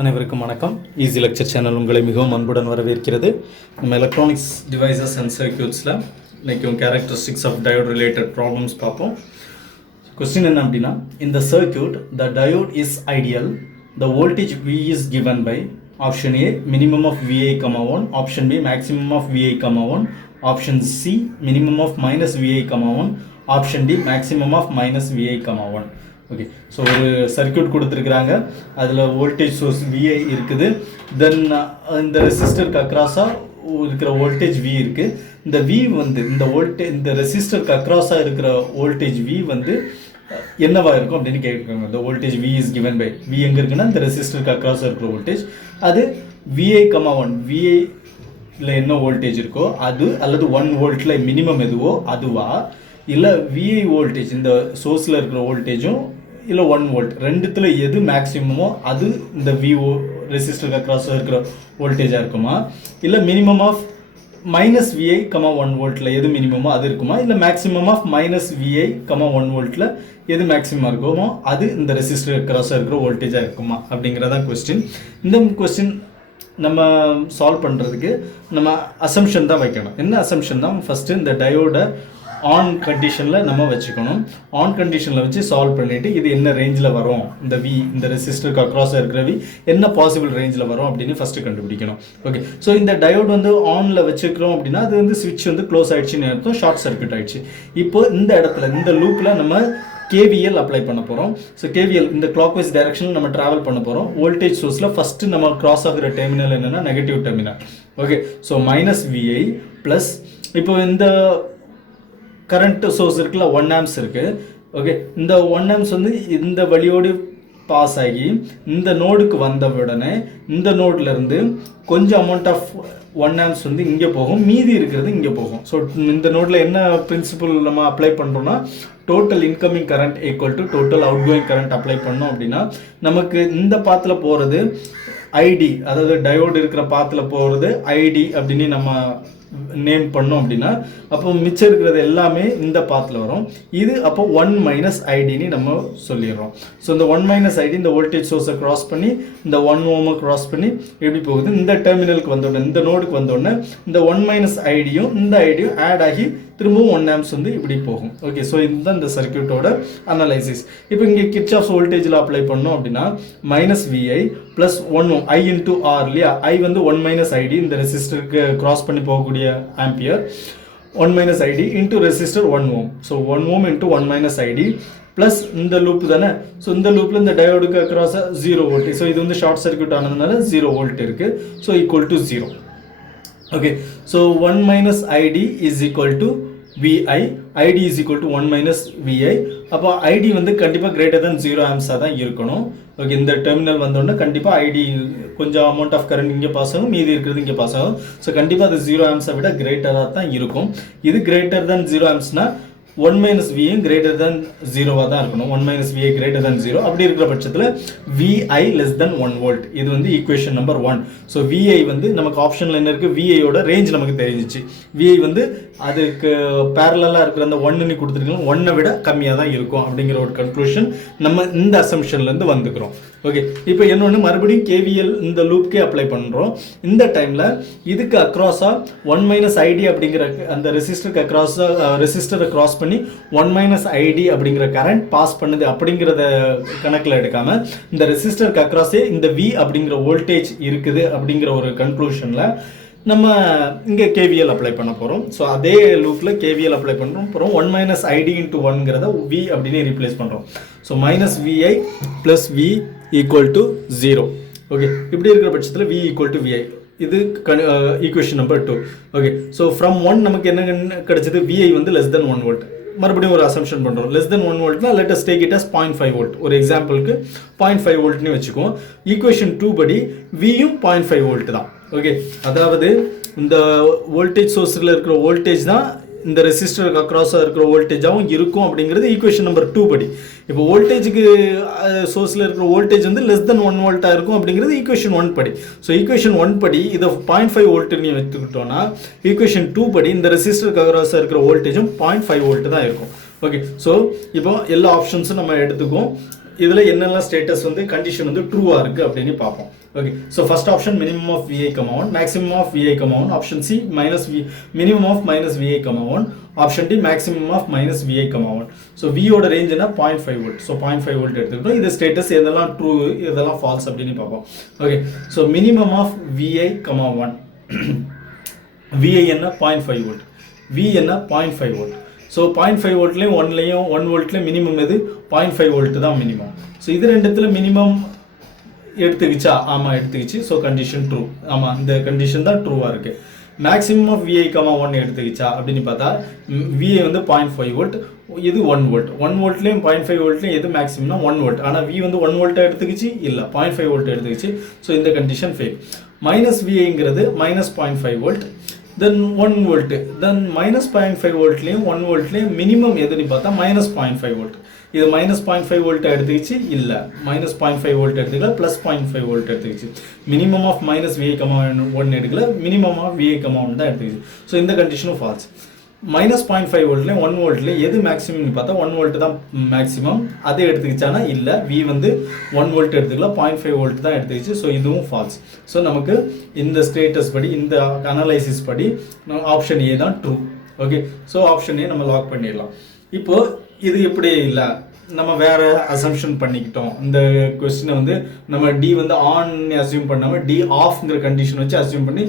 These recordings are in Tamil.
அனைவருக்கும் வணக்கம். ஈஸி லெக்சர் சேனல் உங்களை மிகவும் அன்புடன் வரவேற்கிறது. நம்ம எலக்ட்ரானிக்ஸ் டிவைசஸ் அண்ட் சர்க்யூட்ஸில் இன்றைக்கி characteristics of diode related problems பார்ப்போம். கொஸ்டின் என்ன அப்படின்னா, இந்த circuit the diode is ideal, the voltage V is given by option A minimum of VI, 1, option B maximum of VI, 1, option C minimum of minus VI, 1, option D maximum of minus VI, 1. Okay, so ஒரு சர்க்யூட் கொடுத்துருக்குறாங்க, அதில் வோல்டேஜ் சோர்ஸ் விஐ இருக்குது. தென் இந்த ரெசிஸ்டருக்கு அக்ராஸாக இருக்கிற வோல்டேஜ் வி இருக்குது. இந்த வி வந்து இந்த ரெசிஸ்டருக்கு அக்ராஸாக இருக்கிற வோல்டேஜ் வி வந்து என்னவா இருக்கும் அப்படின்னு கேட்குறாங்க. இந்த voltage V is given by V எங்கே இருக்குன்னா இந்த ரெசிஸ்டருக்கு அக்ராஸாக இருக்கிற வோல்டேஜ் அது விஐ, 1 விஐயில் என்ன வோல்டேஜ் இருக்கோ அது, அல்லது 1 வோல்ட்டில் மினிமம் எதுவோ அதுவா, இல்லை விஐ வோல்டேஜ் இந்த சோர்ஸில் இருக்கிற வோல்டேஜும் இல்லை 1 வோல்ட் ரெண்டுத்தில் எது மேக்ஸிமமோ அது இந்த விஓ ரெசிஸ்டருக்கு அக்ராஸாக இருக்கிற வோல்டேஜாக இருக்குமா, இல்லை மினிமம் ஆஃப் மைனஸ் விஐ, 1 வோல்ட்டில் எது மினிமமோ அது இருக்குமா, இல்லை மேக்ஸிமம் ஆஃப் மைனஸ் விஐ, 1 வோல்ட்டில் எது மேக்ஸிமம் இருக்குமோ அது இந்த ரெசிஸ்டர் அக்ராஸாக இருக்கிற வோல்டேஜாக இருக்குமா அப்படிங்கிறதான் கொஸ்டின். இந்த கொஸ்டின் நம்ம சால்வ் பண்ணுறதுக்கு நம்ம அசம்ஷன் தான் வைக்கணும். என்ன அசம்ஷன் தான், ஃபஸ்ட்டு இந்த டயோடை ஆன் கண்டிஷனில் நம்ம வச்சுக்கணும். ஆன் கண்டிஷனில் வச்சு சால்வ் பண்ணிவிட்டு இது என்ன ரேஞ்சில் வரும், இந்த வி இந்த ரெசிஸ்டருக்கு அக்ராஸாக இருக்கிற வி என்ன பாசிபிள் ரேஞ்சில் வரும் அப்படின்னு ஃபஸ்ட்டு கண்டுபிடிக்கணும். ஓகே, ஸோ இந்த டயோட் வந்து ஆனில் வச்சுக்கிறோம் அப்படின்னா அது வந்து ஸ்விட்ச் வந்து க்ளோஸ் ஆகிடுச்சின்னு அர்த்தம், ஷார்ட் சர்க்யூட் ஆகிடுச்சு. இப்போ இந்த இடத்துல இந்த லூப்பில் நம்ம KVL அப்ளை பண்ண போகிறோம். ஸோ KVL இந்த கிளாக் வைஸ் டைரக்ஷனில் நம்ம ட்ராவல் பண்ண போகிறோம். வோல்டேஜ் சோர்ஸில் ஃபஸ்ட்டு நம்ம கிராஸ் ஆகிற டெர்மினல் என்னென்னா negative terminal. Okay, so minus VI plus இப்போ இந்த கரண்ட் சோர்ஸ் இருக்குல்ல 1 ஆம்ஸ் இருக்குது. ஓகே, இந்த 1 ஆம்ஸ் வந்து இந்த வழியோடு பாஸ் ஆகி இந்த நோடுக்கு வந்த உடனே இந்த நோட்லேருந்து கொஞ்சம் அமௌண்ட் ஆஃப் 1 ஆம்ஸ் வந்து இங்கே போகும், மீதி இருக்கிறது இங்கே போகும். ஸோ இந்த நோட்டில் என்ன பிரின்சிபல் நம்ம அப்ளை பண்ணுறோன்னா, total incoming current equal to total out going current apply பண்ணோம் அப்படின்னா நமக்கு இந்த பாத்தில் போகிறது ஐடி, அதாவது டயோடு இருக்கிற பாத்தில் போகிறது ஐடி அப்படின்னு நம்ம நேம் பண்ணோம் அப்படின்னா அப்போ மிச்சம் இருக்கிறது எல்லாமே இந்த பாத்தில் வரும். இது அப்போ 1 மைனஸ் ஐடின்னு நம்ம சொல்லிடுறோம். ஸோ இந்த 1 மைனஸ் ஐடி இந்த வோல்டேஜ் சோர்ஸை கிராஸ் பண்ணி இந்த 1 ஓமை கிராஸ் பண்ணி எப்படி போகுது, இந்த டெர்மினலுக்கு வந்தோடனே இந்த நோடுக்கு வந்தோடனே இந்த 1 மைனஸ் ஐடியும் இந்த ஐடியும் ஆட் ஆகி திரும்பவும் 1 ஆம்ஸ் வந்து இப்படி போகும். ஓகே, ஸோ இதுதான் இந்த சர்க்யூட்டோட அனலைசிஸ். இப்போ இங்கே கிர்ச்சாஃப்ஸ் வோல்டேஜில் அப்ளை பண்ணோம் அப்படின்னா மைனஸ் விஐ ப்ளஸ் 1 ஐ இன்டூ ஆர் இல்லையா, ஐ வந்து 1 மைனஸ் ஐடி இந்த ரெசிஸ்டருக்கு கிராஸ் பண்ணி போகக்கூடிய ampere, 1 minus ID into resistor 1 ohm. So 1 ohm into 1 minus ID plus இந்த லூப் தானே. ஸோ இந்த லூப்பில் இந்த டயோடுக்கு அக்ராஸாக 0 வோல்ட். ஸோ இது வந்து ஷார்ட் சர்க்யூட் ஆனதுனால 0 வோல்ட் இருக்குது. So equal to 0. Okay, so 1 minus ID is equal to VI, ID is equal to 1 minus VI. அப்போ ID வந்து கண்டிப்பாக கிரேட்டர் than 0 ஆம்ஸாக தான் இருக்கணும். ஓகே, இந்த டெர்மினல் வந்தோடனே கண்டிப்பாக ID கொஞ்சம் அமௌண்ட் ஆஃப் கரண்ட் இங்கே பாஸ் ஆகும், மீதி இருக்கிறது இங்கே பாஸ் ஆகும். ஸோ கண்டிப்பாக அது 0 ஆம்ஸை விட கிரேட்டராக தான் இருக்கும். இது கிரேட்டர் than 0 ஆம்ஸ்னா 1 மைனஸ் வியும் கிரேட்டர் than 0வாக தான் இருக்கணும். 1 மைனஸ் விஐ கிரேட்டர் than 0. அப்படி இருக்கிற பட்சத்தில் VI லெஸ் தென் 1 வோல்ட். இது வந்து ஈக்குவேஷன் நம்பர் 1. ஸோ VI வந்து நமக்கு ஆப்ஷனில் என்ன இருக்குது, விஐயோட ரேஞ்ச் நமக்கு தெரிஞ்சிச்சு. VI வந்து அதுக்கு பேரலாக இருக்கிற அந்த 1 கொடுத்துருக்கோம், 1 விட கம்மியாக தான் இருக்கும் அப்படிங்கிற ஒரு கன்க்ளூஷன் நம்ம இந்த அசம்ஷன்லேருந்து வந்துக்கிறோம். ஓகே, இப்போ என்னொன்று மறுபடியும் KVL இந்த லூப்கே அப்ளை பண்ணுறோம். இந்த டைமில் இதுக்கு அக்ராஸாக 1 மைனஸ் ஐடி அப்படிங்கிற அந்த ரெசிஸ்டருக்கு அக்ராஸாக ரெசிஸ்டரை கிராஸ் பண்ணி 1 மைனஸ் ஐடி அப்படிங்கிற கரண்ட் பாஸ் பண்ணுது அப்படிங்கிறத கணக்கில் எடுக்காமல் இந்த ரெசிஸ்டருக்கு அக்ராஸே இந்த V அப்படிங்கிற வோல்டேஜ் இருக்குது அப்படிங்கிற ஒரு கன்க்ளூஷனில் நம்ம இங்கே KVL அப்ளை பண்ண போகிறோம். ஸோ அதே லூப்பில் KVL அப்ளை பண்ணுறோம். அப்புறம் 1 மைனஸ் ஐடி இன்ட்டு 1ங்கிறத V அப்படின்னு ரீப்ளேஸ் பண்ணுறோம். So minus VI plus V equal to 0. Okay, இப்படி இருக்கிற பட்சத்தில் V ஈக்குவல் டு VI. இது equation number 2. Okay, so from 1 நமக்கு என்ன கிடைச்சது, VI வந்து லெஸ் தென் 1 வோல்ட். மறுபடியும் ஒரு அசம்ஷன் பண்ணுறோம். லெஸ் தென் 1 வோல்ட்னா let us take it as 0.5 volt. ஒரு எக்ஸாம்பிளுக்கு 0.5 வோல்ட்னு வச்சுக்குவோம். ஈக்குவேஷன் 2 படி வியும் 0.5 வோல்ட் தான். ஓகே, அதாவது இந்த வோல்டேஜ் சோர்ஸில் இருக்கிற வோல்டேஜ் தான் இந்த ரெசிஸ்டருக்கு அக்ராஸாக இருக்கிற வோல்டேஜாகவும் இருக்கும் அப்படிங்கிறது ஈக்குவேஷன் நம்பர் 2 படி. இப்போ வோல்டேஜுக்கு சோர்ஸில் இருக்கிற வோல்டேஜ் வந்து லெஸ் தென் 1 வோல்ட்டாக இருக்கும் அப்படிங்கிறது ஈக்குவேஷன் 1 படி. ஸோ ஈக்குவேஷன் 1 படி இதை 0.5 வோல்ட்டுன்னு எடுத்துக்கிட்டோன்னா ஈக்குவேஷன் 2 படி இந்த ரெசிஸ்டருக்கு அக்ராஸாக இருக்கிற வோல்டேஜும் 0.5 வோல்ட் தான் இருக்கும். ஓகே, ஸோ இப்போ எல்லா ஆப்ஷன்ஸும் நம்ம எடுத்துக்குவோம். இதில் என்னெல்லாம் ஸ்டேட்டஸ் வந்து கண்டிஷன் வந்து ட்ரூவாக இருக்குது அப்படின்னு பார்ப்போம். Okay, so first option minimum of VI comma 1, maximum of VI comma 1. Option C minimum of minus VI comma 1. Option D maximum of minus VI comma 1. So வியோட ரேஞ்ச் என்ன 0.5 வோல்ட். ஸோ 0.5 வோல்ட் எடுத்துக்கிட்டோம். இது ஸ்டேட்டஸ் எதெல்லாம் ட்ரூ இதெல்லாம் ஃபால்ஸ் அப்படின்னு பார்ப்போம். Okay, so minimum of VI comma 1. VI என்ன 0.5 வோல்ட், வி என்ன 0.5 வோல்ட். ஸோ 0.5 வோல்ட்லேயும் 1 வோல்ட்லேயும் மினிமம் எது 0.5 வோல்ட் தான் மினிமம். ஸோ இது ரெண்டுத்துல மினிமம் எடுத்துக்கிச்சா? ஆமாம் எடுத்துக்கிச்சு. So condition true. ஆமாம், இந்த கண்டிஷன் தான் ட்ரூவாக இருக்குது. மேக்ஸிமம் ஆஃப் விஐ கமா 1 எடுத்துக்கிச்சா அப்படின்னு பார்த்தா விஐ வந்து 0.5 வோல்ட், இது 1 வோல்ட். 1 வோல்ட்லேயும் 0.5 வோல்ட்லேயும் எது மேக்ஸிமம்னா 1 வோல்ட். ஆனால் வி வந்து 1 வோல்ட்டாக எடுத்துக்கிச்சு இல்லை 0.5 வோல்ட் எடுத்துக்கிச்சு. ஸோ இந்த கண்டிஷன் ஃபேக். மைனஸ் விஐங்கிறது minus 0.5 volt, then 1 volt. Then minus 0.5 வோல்ட்லேயும் 1 வோல்ட்லேயும் மினிமம் எதுன்னு பார்த்தா மைனஸ் 0.5 வோல்ட். இது மைனஸ் 0.5 வோல்ட் எடுத்துக்கிச்சு இல்லை மைனஸ் 0.5 வோல்ட் எடுத்துக்கல, ப்ளஸ் 0.5 வோல்ட் எடுத்துக்கிச்சு. Minimum of minus VI comma 1 எடுக்கல, மினிமம் ஆஃப் விஐ கமா 1 தான் எடுத்துக்கிச்சு. ஸோ இந்த கண்டிஷனும் ஃபால்ஸ். மைனஸ் 0.5 வோல்ட்லேயும் 1 வோல்ட்லேயும் எது மேக்ஸிமம்னு பார்த்தா 1 வோல்ட் தான் மேக்ஸிமம். அதே எடுத்துக்கிச்சானா இல்லை, வி வந்து 1 வோல்ட் எடுத்துக்கல, 0.5 வோல்ட் தான் எடுத்துக்கிச்சு. ஸோ இதுவும் ஃபால்ஸ். ஸோ நமக்கு இந்த ஸ்டேட்டஸ் படி, இந்த அனலைசிஸ் படி ஆப்ஷன் ஏ தான் true. Okay, so option A நம்ம லாக் பண்ணிடலாம். இப்போது இது எப்படி இல்லை, நம்ம வேற அசம்ஷன் பண்ணிக்கிட்டோம். இந்த கொஸ்டினை வந்து நம்ம டி வந்து ஆன் அசியூம் பண்ணாமல் டி ஆஃப்ங்கிற கண்டிஷன் வச்சு அசியூம் பண்ணி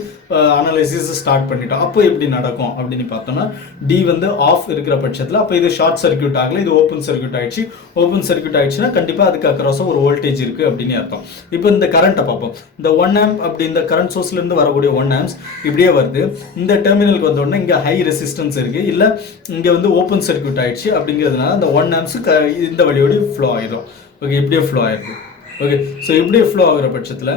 அனலைசிஸ் ஸ்டார்ட் பண்ணிட்டோம். அப்போ எப்படி நடக்கும் அப்படின்னு பார்த்தோம்னா டி வந்து ஆஃப் இருக்கிற பட்சத்தில் அப்போ இது ஷார்ட் சர்க்யூட் ஆகல, இது ஓப்பன் சர்க்யூட் ஆயிடுச்சு. ஓப்பன் சர்க்யூட் ஆயிடுச்சுன்னா கண்டிப்பாக அதுக்கு அக்ராஸாக ஒரு வோல்டேஜ் இருக்குது அப்படின்னு அர்த்தம். இப்போ இந்த கரண்ட்டை பார்ப்போம். இந்த 1 ஆம்ப் அப்படி இந்த கரண்ட் சோர்ஸ்லேருந்து வரக்கூடிய 1 ஆம்ப்ஸ் இப்படியே வருது. இந்த டெர்மினலுக்கு வந்தோடனே இங்கே ஹை ரெசிஸ்டன்ஸ் இருக்குது, இல்லை இங்கே வந்து ஓப்பன் சர்க்யூட் ஆயிடுச்சு. அப்படிங்கிறதுனால அந்த 1 ஆம்ப்ஸு இந்த வழியோடு ஃப்ளோ ஆகிடும். ஓகே, இப்படியே ஃப்ளோ ஆகிருக்கு. ஓகே, ஸோ இப்படியே ஃப்ளோ ஆகிற பட்சத்தில்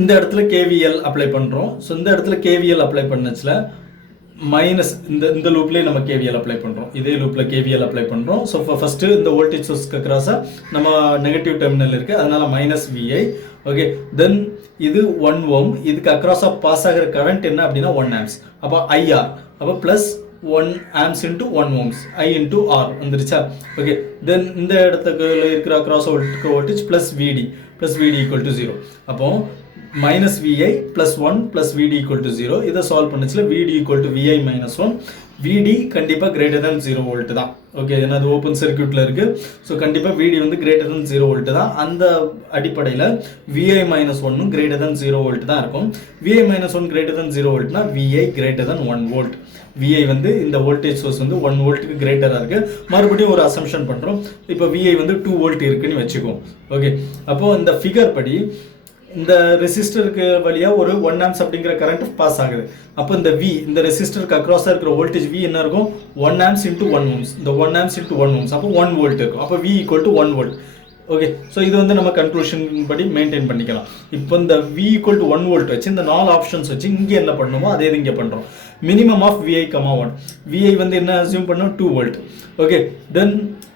இந்த இடத்துல கேவிஎல் அப்ளை பண்ணுறோம். ஸோ இந்த இடத்துல கேவிஎல் அப்ளை பண்ணச்சுல மைனஸ் இந்த லூப்லேயே நம்ம கேவிஎல் அப்ளை பண்ணுறோம். இதே லூப்பில் கேவிஎல் அப்ளை பண்ணுறோம். ஸோ ஃபஸ்ட்டு இந்த வோல்டேஜ் சோர்ஸ்க்கு அக்ராஸாக நம்ம நெகட்டிவ் டெர்மினல் இருக்குது, அதனால் மைனஸ் விஐ. ஓகே, தென் இது 1 ஓம், இதுக்கு அக்ராஸாக பாஸ் ஆகிற கரண்ட் என்ன அப்படின்னா 1 ஆம்ப்ஸ். அப்போ ஐஆர், அப்போ plus 1 amps into 1 ohms, I into R வந்துருச்சா? ஓகே, தென் இந்த இடத்துக்கு இருக்கிற அக்ராஸ் வோல்டேஜ் ப்ளஸ் விடி ஈக்குவல் டு 0. அப்போ மைனஸ் விஐ ப்ளஸ் 1 ப்ளஸ் விடி ஈக்குவல் டு 0. இதை சால்வ் பண்ணிச்சுல விடி ஈக்குவல் டு விஐ மைனஸ் 1. விடி கண்டிப்பாக கிரேட்டர் தேன் 0 வோல்ட் தான். ஓகே, ஏன்னா அது ஓப்பன் சர்க்யூட்டில் இருக்குது. ஸோ கண்டிப்பாக விடி வந்து கிரேட்டர் தேன் 0 வோல்ட் தான். அந்த அடிப்படையில் VI minus 1 greater than 0 volt தான் இருக்கும். விஐ மைனஸ் 1 கிரேட்டர் தேன் 0 வோல்ட்னா VI greater than 1 volt. VI வந்து இந்த வோல்டேஜ் சோர்ஸ் வந்து 1 வோல்ட்டுக்கு கிரேட்டராக இருக்குது. மறுபடியும் ஒரு அசம்ஷன் பண்ணுறோம். இப்போ விஐ வந்து 2 வோல்ட் இருக்குன்னு வச்சுக்கோம். ஓகே, அப்போது இந்த ஃபிகர் படி இந்த ரெசிஸ்டருக்கு வழியாக ஒரு 1 ஆம்ப்ஸ் அப்படிங்கிற கரண்ட் பாஸ் ஆகுது. அப்போ இந்த வி, இந்த ரெசிஸ்டருக்கு அக்ராஸாக இருக்கிற வோல்டேஜ் வி என்ன இருக்கும்? 1 ஆம்ப்ஸ் இன்ட்டு 1 ஓம்ஸ். இந்த 1 ஆம்ப்ஸ் இன்ட்டு 1 ஓம்ஸ், அப்போ 1 வோல்ட் இருக்கும். அப்போ V equal to 1 volt. Okay, so இது வந்து நம்ம கன்க்ளூஷன் படி மெயின்டைன் பண்ணிக்கலாம். இப்போ இந்த வி ஈக்குவல் டு 1 வோல்ட் வச்சு இந்த 4 ஆப்ஷன்ஸ் வச்சு இங்கே என்ன பண்ணுமோ அதே இது இங்கே பண்ணுறோம். Minimum of VI comma 1. VI வந்து என்ன அசியூம் பண்ணோம்? 2 வோல்ட். ஓகே, தென்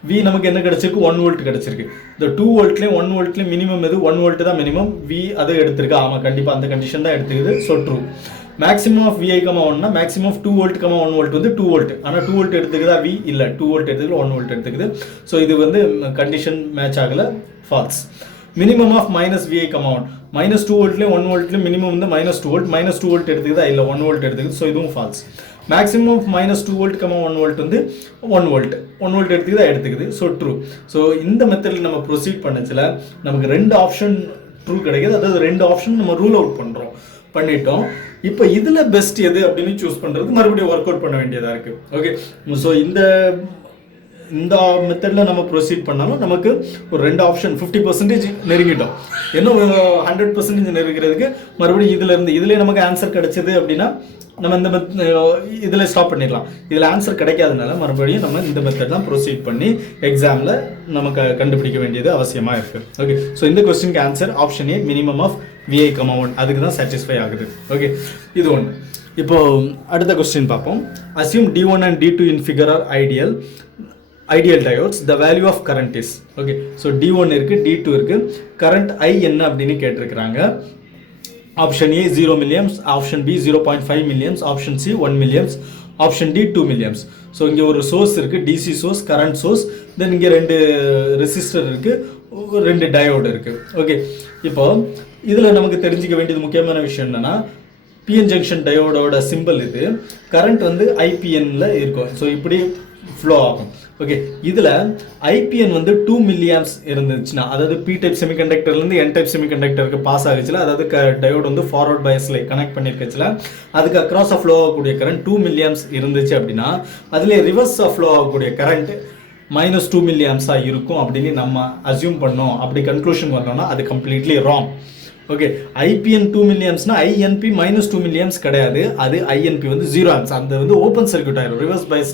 வி நமக்கு என்ன கிடச்சிருக்கு? 1 வோல்ட் கிடச்சிருக்கு. இந்த 2 வோல்ட்லேயும் 1 வோல்ட்லேயும் மினிமம் எது? 1 வோல்ட் தான் மினிமம். வி அதை எடுத்திருக்கு. ஆமாம், கண்டிப்பாக அந்த கண்டிஷன் தான் எடுத்துக்குது. So true. Maximum of VI comma 1னா maximum of 2 volt comma 1 volt வந்து 2 வோல்ட். ஆனால் 2 வோல்ட் எடுத்துக்குதா வி? இல்லை, 2 வோல்ட் எடுத்துக்கல, 1 வோல்ட் எடுத்துக்குது. ஸோ இது வந்து கண்டிஷன் மேட்ச் ஆகலை, false. Minimum of minus VI comma 1. Minus 2 வோல்ட்லேயும் 1 வோல்ட்லேயும் மினிமம் வந்து மைனஸ் 2 வோல்ட். மைனஸ் 2 வோல்ட் எடுத்துக்குதா? இல்லை, 1 வோல்ட் எடுத்துக்குது. ஸோ இதுவும் false. Maximum of minus 2 volt comma 1 volt வந்து 1 வோல்ட். 1 வோல்ட் எடுத்துக்குதா? எடுத்துக்குது. So true. ஸோ இந்த மெத்தடில் நம்ம ப்ரொசீட் பண்ணச்சில் நமக்கு 2 ஆப்ஷன் ட்ரூ கிடைக்குது. அதாவது 2 ஆப்ஷன் நம்ம ரூல் அவுட் பண்ணிட்டோம். இப்போ இதில் பெஸ்ட் எது அப்படின்னு சூஸ் பண்ணுறதுக்கு மறுபடியும் ஒர்க் அவுட் பண்ண வேண்டியதாக இருக்குது. ஓகே, ஸோ இந்த மெத்தடில் நம்ம ப்ரொசீட் பண்ணாலும் நமக்கு ஒரு 2 ஆப்ஷன் 50% நெருங்கிட்டோம். இன்னும் 100% நெருங்கிறதுக்கு மறுபடியும் இதிலே நமக்கு ஆன்சர் கிடைச்சது அப்படின்னா நம்ம இந்த இதில் ஸ்டாப் பண்ணிடலாம். இதில் ஆன்சர் கிடைக்காதனால மறுபடியும் நம்ம இந்த மெத்தட் தான் ப்ரொசீட் பண்ணி எக்ஸாமில் நமக்கு கண்டுபிடிக்க வேண்டியது அவசியமாக இருக்குது. ஓகே, ஸோ இந்த கொஸ்டினுக்கு answer option A, minimum of VI comma 1. அதுக்கு தான் சாட்டிஸ்ஃபை ஆகுது. ஓகே, இது ஒன்று. இப்போ அடுத்த கொஸ்டின் பார்ப்போம். Assume D1 and D2 in figure are ideal diodes. The value of current is. Okay, so D1 இருக்குது, D2 இருக்குது. கரண்ட் I என்ன அப்படின்னு கேட்டிருக்கிறாங்க. Option A 0 milliamps, option B 0.5 milliamps, option C 1 milliamps, option D 2 milliamps. So இங்கே ஒரு சோர்ஸ் இருக்குது, DC source, current source, then இங்கே 2 ரெசிஸ்டர் இருக்குது, 2 டயோடு இருக்குது. ஓகே, இப்போ இதில் நமக்கு தெரிஞ்சிக்க வேண்டியது முக்கியமான விஷயம் என்னென்னா, பிஎன் ஜங்ஷன் டயோடோட சிம்பிள் இது, கரண்ட் வந்து ஐபிஎன்ல இருக்கும். ஸோ இப்படி ஃப்ளோ ஆகும். ஓகே, இதில் ஐபிஎன் வந்து 2 மில்லியாம்ஸ் இருந்துச்சுன்னா, அதாவது பி டைப் செமிகண்டக்டர்லேருந்து என் டைப் செமிகண்டக்டருக்கு பாஸ் ஆகுச்சுல, அதாவது டயோடு வந்து ஃபார்வர்ட் பயாஸில் கனெக்ட் பண்ணியிருக்கச்சுல, அதுக்கு அக்ராஸாக ஃப்ளோ ஆகக்கூடிய கரண்ட் 2 மில்லியாம்ஸ் இருந்துச்சு அப்படின்னா, அதில் ரிவர்ஸாக ஃப்ளோ ஆகக்கூடிய கரண்ட் -2 மில்லியாம்ஸாக இருக்கும் அப்படின்னு நம்ம அசியூம் பண்ணோம். அப்படி கன்க்ளூஷன் பண்ணோம்னா அது கம்ப்ளீட்லி ராங். ஓகே, ஐபிஎன் 2 மில்லியம்ஸ்னா ஐஎன்பி -2 மில்லியம்ஸ் கிடையாது, அது ஐஎன்பி வந்து 0 ஆம்ஸ். அந்த வந்து ஓப்பன் சர்க்யூட் ஆயிரும், ரிவர்ஸ் பைஸ்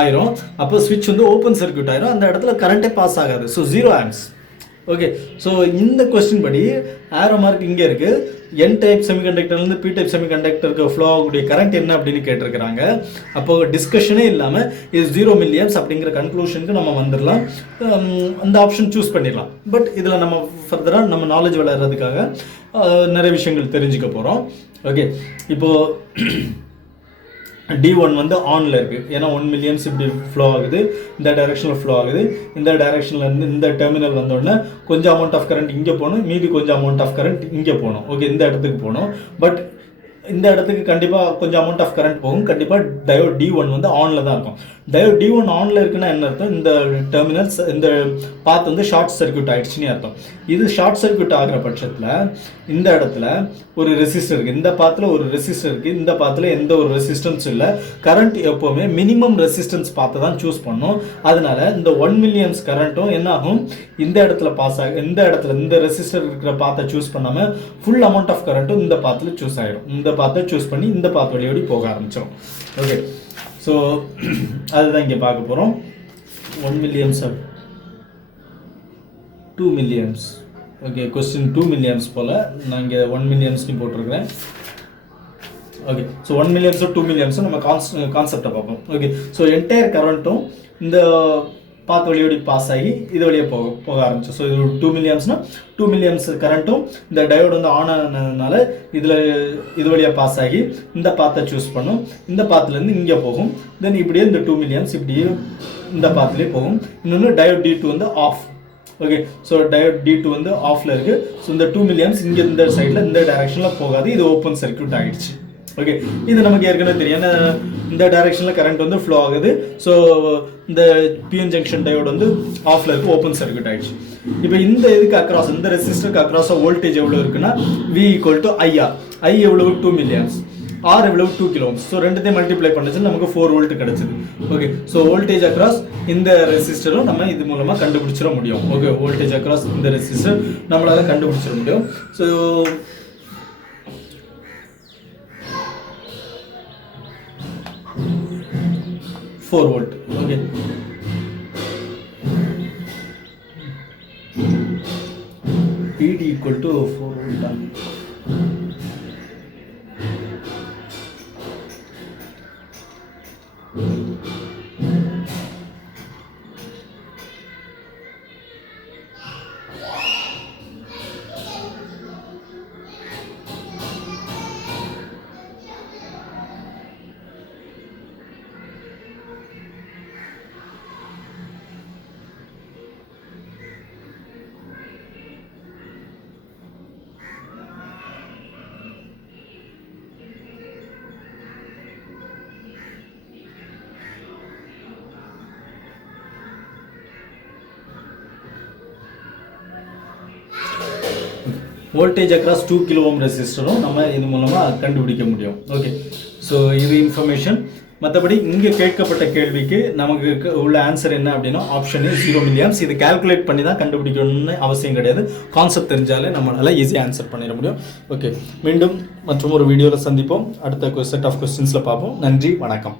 ஆயிரும். அப்போ ஸ்விட்ச் வந்து ஓப்பன் சர்க்யூட் ஆயிரும், அந்த இடத்துல கரண்ட்டே பாஸ் ஆகாது. So 0 amps. ஓகே, ஸோ இந்த கொஸ்டின் படி ஆரோ மார்க் இங்கே இருக்குது, என் டைப் செமிகண்டக்டர்லேருந்து பி டைப் செமிகண்டக்டருக்கு ஃப்ளோ ஆகக்கூடிய கரண்ட் என்ன அப்படின்னு கேட்டிருக்கிறாங்க. அப்போ டிஸ்கஷனே இல்லாமல் இது 0 மில்லியம்ஸ் அப்படிங்கிற கன்க்ளூஷனுக்கு நம்ம வந்துடலாம், அந்த ஆப்ஷன் சூஸ் பண்ணிடலாம். பட் இதில் நம்ம ஃபர்தராக நம்ம நாலேஜ் வளர்கிறதுக்காக நிறைய விஷயங்கள் தெரிஞ்சுக்க போகிறோம். ஓகே, இப்போது D1 வந்து ஆனில் இருக்குது, ஏன்னா 1 மில்லியன்ஸ் இப்படி ஃப்ளோ ஆகுது, இந்த டைரெக்ஷனில் ஃப்ளோ ஆகுது. இந்த டைரெக்ஷனில் இருந்து இந்த டெர்மினல் வந்தோடனே கொஞ்சம் அமௌண்ட் ஆஃப் கரண்ட் இங்கே போகணும், மீதி கொஞ்சம் அமௌண்ட் ஆஃப் கரண்ட் இங்கே போகணும். ஓகே, இந்த இடத்துக்கு போகணும். பட் இந்த இடத்துக்கு கண்டிப்பாக கொஞ்சம் அமௌண்ட் ஆஃப் கரண்ட் போகும். கண்டிப்பாக டயோட் D1 வந்து ஆனில் தான் இருக்கும். டயோட் D1 ஆனில் இருக்குன்னா என்ன அர்த்தம்? இந்த டெர்மினல்ஸ், இந்த பாத் வந்து ஷார்ட் சர்க்யூட் ஆகிடுச்சுன்னு அர்த்தம். இது ஷார்ட் சர்க்யூட் ஆகிற பட்சத்தில் இந்த இடத்துல ஒரு ரெசிஸ்டர் இருக்குது, இந்த பாத்தில் ஒரு ரெசிஸ்டர் இருக்குது, இந்த பாத்தில் எந்த ஒரு ரெசிஸ்டன்ஸ் இல்லை. கரண்ட் எப்போவுமே மினிமம் ரெசிஸ்டன்ஸ் பார்த்து தான் சூஸ் பண்ணணும். அதனால இந்த 1 மில்லியன்ஸ் கரண்ட்டும் என்ன ஆகும், இந்த இடத்துல பாஸ் ஆகும். இந்த இடத்துல இந்த ரெசிஸ்டர் இருக்கிற பாத்தை சூஸ் பண்ணாமல் ஃபுல் அமௌண்ட் ஆஃப் கரண்ட்டும் இந்த பாத்தில் சூஸ் ஆகிடும். இந்த பாத்தை சூஸ் பண்ணி இந்த பாத் வழியோடி போக ஆரம்பிச்சிடும். ஓகே, ஸோ அதுதான் இங்கே பார்க்க போகிறோம். 1 millions 2 millions. Okay, question 2 millions போல் நான் இங்கே 1 மில்லியன்ஸ்னு போட்டிருக்கிறேன். ஓகே, ஸோ 1 மில்லியன்ஸோ 2 மில்லியன்ஸோ நம்ம கான்செப்டை பார்ப்போம். ஓகே, ஸோ என்டையர் கரண்ட்டும் இந்த பாத் வழியோடி பாஸ் ஆகி இது வழியாக போக ஆரம்பிச்சோம். ஸோ இது 2 மில்லியம்ஸ்னா 2 மில்லியம்ஸ் கரண்ட்டும் இந்த டயோடு வந்து ஆன் ஆனதுனால இது வழியாக பாஸ் ஆகி இந்த பாத்தை சூஸ் பண்ணும், இந்த பாத்துலேருந்து இங்கே போகும். தென் இப்படியே இந்த 2 மில்லியம்ஸ் இப்படியே இந்த பாத்துலேயே போகும். இன்னொன்று டயோட் D2 வந்து of. Okay, so diode D2 வந்து ஆஃபில் இருக்குது. ஸோ இந்த 2 மில்லியம்ஸ் இங்கே இந்த சைடில் இந்த டைரெக்ஷனில் போகாது, இது ஓப்பன் சர்க்யூட் ஆகிடுச்சு. ஓகே, இது நமக்கு ஏற்கனவே தெரியும், ஏன்னா இந்த டைரெக்ஷனில் கரண்ட் வந்து ஃப்ளோ ஆகுது. ஸோ இந்த பிஎன் ஜங்ஷன் டயோடு வந்து ஆஃபில் இருக்குது, ஓப்பன் சர்க்யூட் ஆகிடுச்சு. இப்போ இந்த இதுக்கு அக்ராஸ், இந்த ரெசிஸ்டருக்கு அக்ராஸாக வோல்டேஜ் எவ்வளோ இருக்குன்னா V = IR. I எவ்வளவு 2 மில்லியன்ஸ், R எவ்வளவு 2 கிலோ ஓம்ஸ். ஸோ ரெண்டுத்தையும் மல்டிப்ளை பண்ணுச்சு நமக்கு 4 வோல்ட் கிடச்சிது. ஓகே, ஸோ வோல்டேஜ் அக்ராஸ் இந்த ரெசிஸ்டரும் நம்ம இது மூலமாக கண்டுபிடிச்சிட முடியும். ஓகே, வோல்டேஜ் அக்ராஸ் இந்த ரெசிஸ்டர் நம்மளால் கண்டுபிடிச்சிட முடியும். So 4 volt. Okay. PD = 4 volt. Voltage across 2 kilo ohm ரெசிஸ்டரும் நம்ம இது மூலமாக கண்டுபிடிக்க முடியும். ஓகே, ஸோ இது இன்ஃபர்மேஷன். மற்றபடி இங்கே கேட்கப்பட்ட கேள்விக்கு நமக்கு உள்ள ஆன்சர் என்ன அப்படின்னா ஆப்ஷன் 0 மில்லியம்ஸ். இது கால்குலேட் பண்ணி தான் கண்டுபிடிக்கணும்னு அவசியம் கிடையாது, கான்செப்ட் தெரிஞ்சாலே நம்மளால் ஈஸியாக ஆன்சர் பண்ணிட முடியும். ஓகே, மீண்டும் மற்றும் ஒரு வீடியோவில் சந்திப்போம். அடுத்த செட் ஆஃப் கொஸ்டின்ஸில் பார்ப்போம். நன்றி, வணக்கம்.